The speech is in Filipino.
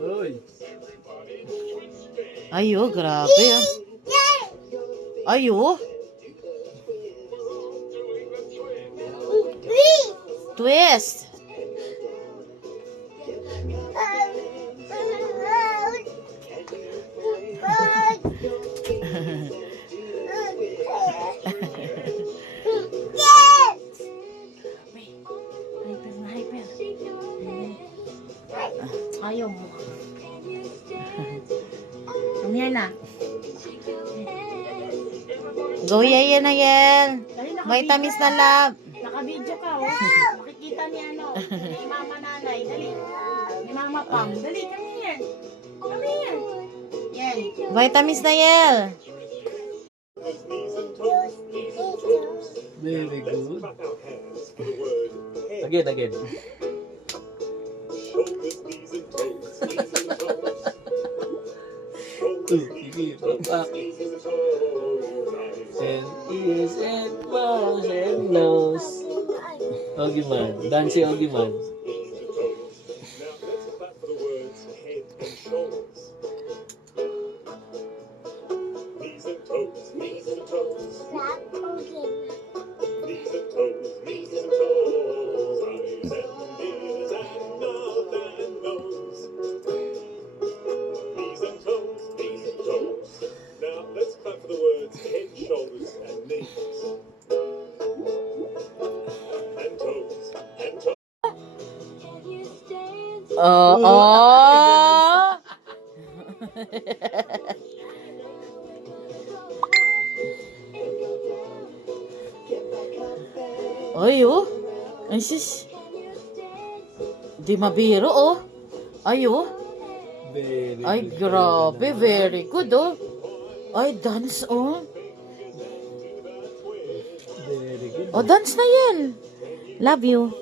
Uy. Ayo, grabe ah. Ayo. Twist. Hyper na hyper. Ayaw mo. Come here na. Go, Yayan na yan. Vitamins na lab. Naka-video ka, oh. Makikita ni ni mama nanay. Dali. Ni mama Pam. Dali, come here. Come here. Yan. Vitamins na yan. Very good. Again. Sige, back. And ears and mouth and nose. Ogiman. Dancing Ogiman. Oo. Ay, oh. Ay, sis. Di mabiro, oh. Ay, oh. Very Ay, good. grabe. Very good, oh. Ay, dance, oh. Very good. Oh, dance na yan. Love you.